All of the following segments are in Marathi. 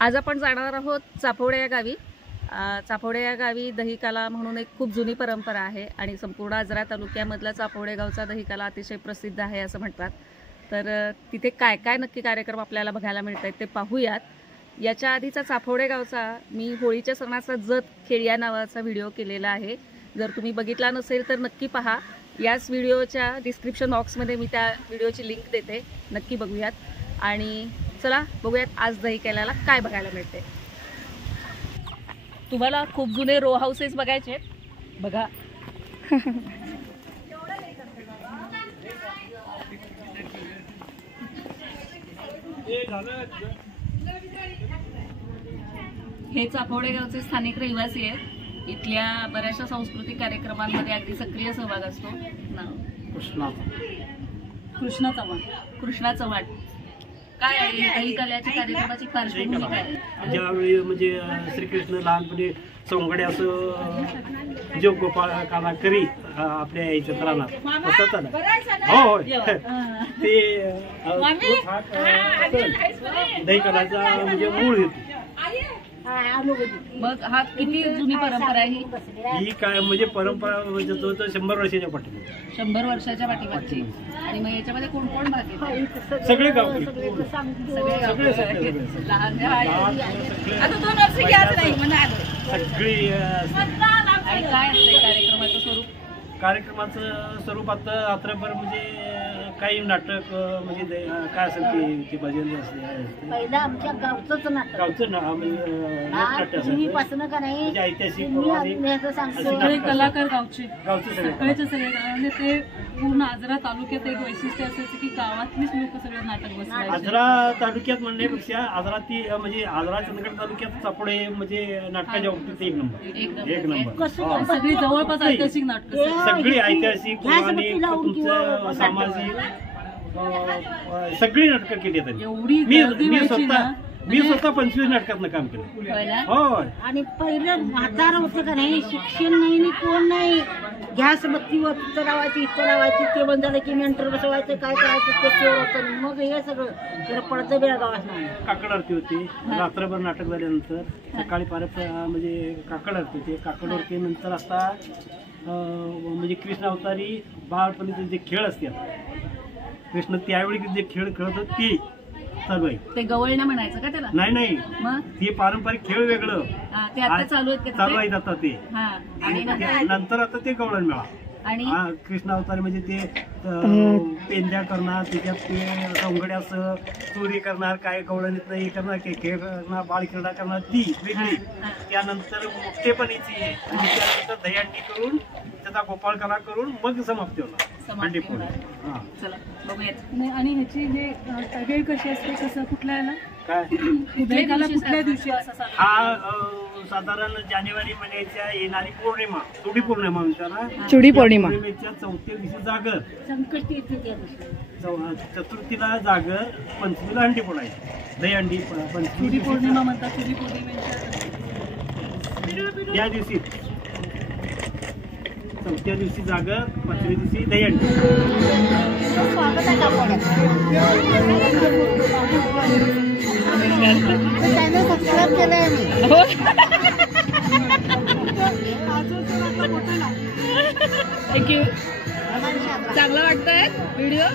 आज आपण जाणार आहोत चाफोडे या गावी। चाफोडे या गावी दहीकाला म्हणून एक खूप जुनी परंपरा आहे आणि संपूर्ण आजरा तालुक्यामधला चाफोडे गावचा दहीकाला अतिशय प्रसिद्ध आहे असं म्हणतात। तर तिथे काय काय नक्की कार्यक्रम आपल्याला बघायला मिळतात ते पाहूयात। याच्या आधीचा चाफोडे गावचा मी होळीच्या सणाचा जत खेळ्या नावाचा व्हिडिओ केलेला आहे। जर तुम्ही बघितला नसेल तर नक्की पहा। याच व्हिडिओच्या डिस्क्रिप्शन बॉक्समध्ये मी त्या व्हिडिओची लिंक देते, नक्की बघूयात। आणि चला बघूयात आज दहीकाल्याला काय बघायला मिळते। तुम्हाला खूप जुने रो हाऊसेस बघायचे बघा। हे चाफोडे गावचे स्थानिक रहिवासी आहेत। इथल्या बऱ्याचशा सांस्कृतिक कार्यक्रमांमध्ये अगदी सक्रिय सहभाग असतो। कृष्णा चव्हाण काय आहे दहीकाल्याच्या कार्यक्रमाची पार्श्वभूमी काय? ज्यावेळी म्हणजे श्रीकृष्ण लहानपणी सोंगडे असं जो गोपाळकाला करी आपल्या याच्या त्राणात असं हो ते दहीकाल्याचा म्हणजे मूळ येतो। मग हा किती जुनी परंपरा आहे ही काय म्हणजे परंपरा म्हणजे 100 वर्षाच्या पाठीमागे 100 वर्षाच्या पाठीमागची। आणि मग याच्यामध्ये कोण कोण भाग घेतात? सगळे गाव सगळे लहान आता 2 वर्ष घ्यायचं नाही म्हणाले सगळी। आणि काय असते कार्यक्रमाचं स्वरूप? कार्यक्रमाचं स्वरूप आता रात्रभर म्हणजे काही नाटक म्हणजे काय असेल ते भजन असते। पहिलं आमच्या गावचंच नाटक, गावचं नाट्य पूर्वीपासून का नाही म्हणजे ऐतिहासिक सगळे कलाकार गावचे सगळेचे सगळे आणि ते पूर्ण आजरा तालुक्यात एक वैशिष्ट्य असायचं की गावातलीच लोक सगळे नाटक बसवायचे। आजरा तालुक्यात म्हणण्यापेक्षा आजरा ती म्हणजे आजरा चंदगड तालुक्यात चाफोडे म्हणजे नाटकाच्या बाबतीत एक नंबर सगळी जवळपास ऐतिहासिक नाटक, सगळी ऐतिहासिक पौराणिक तुमचं सामाजिक सगळी नाटकं केली आहेत। एवढी मी स्वतः 25 नाटकातनं काम केलं। होय आणि पहिलं म्हातार होतं का नाही, शिक्षण नाही कोण नाही, गॅस बत्तीवर तिथं लावायची इथं लावायची, ते बंद झालं की मेंटर बसवायचं, काय करायचं ते केलं होतं। मग हे सगळं पडतं बेळगावात नाही। काकड आरती होती, रात्रभर नाटक झाल्यानंतर सकाळी परत म्हणजे काकड आरती होती। काकड आरती नंतर आता म्हणजे कृष्ण अवतारी बाळपणीचे जे खेळ असतात, कृष्ण त्यावेळी जे खेळ खेळत होते ते चालू आहे। ते गवळणं म्हणायचं का त्याला? नाही मग ते पारंपरिक खेळ वेगळं ते आता चालू आहेत आता ते। आणि नंतर आता ते गवळण मेळा आणि कृष्ण अवतारी म्हणजे ते पेंद्या करणार, त्याच्यात ते सोंगड्यास चोरी करणार, काय गवळणीत हे करणार, खेळ करणार, बाळ क्रीडा करणार ती वेगळी। त्यानंतर मोठेपणीची त्यानंतर दहीहंडी करून त्याचा गोपाळकाला करून मग समाप्ती होणार। आणि ह्याची जे वेळ कशी असते, कसं कुठल्या काय कुठल्या दिवशी? हा साधारण जानेवारी महिन्याच्या येणारी पौर्णिमा, चुडी पौर्णिमा म्हणतात, चुडी पौर्णिमा पौर्णिमेच्या 4थ्या दिवशी जागर, संकष्टी येते, चतुर्थीला जागर, पंचमीला हंडी फोडायची, दहीहंडी। चुडी पौर्णिमा म्हणतात, चुडी पौर्णिमेच्या या दिवशी 4थ्या दिवशी जागर, 5व्या दिवशी दहीहंडी। सबस्क्राईब केलंय मी। थँक्यू, चांगलं वाटतंय व्हिडिओ।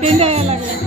पेंड्या यायला लागल्या.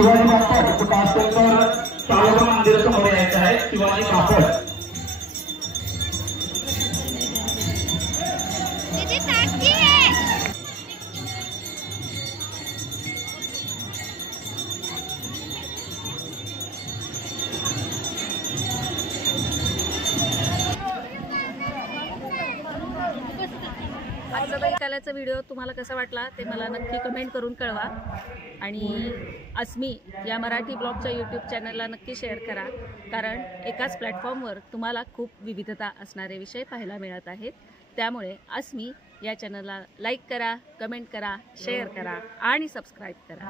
शिवाजी कापड प्रकाश सेंटर तालुका मंदिरासमोर यायचं आहे. शिवाजी कापड आजचा दहीकाल्याचा व्हिडिओ तुम्हाला कसा वाटला ते मला नक्की कमेंट करून कळवा आणि अस्मी या मराठी ब्लॉगच्या यूट्यूब चॅनलला नक्की शेअर करा, कारण एकाच प्लॅटफॉर्मवर तुम्हाला खूप विविधता असणारे विषय पाहायला मिळत आहेत. त्यामुळे अस्मी या चॅनलला लाईक करा, कमेंट करा, शेअर करा आणि सबस्क्राईब करा.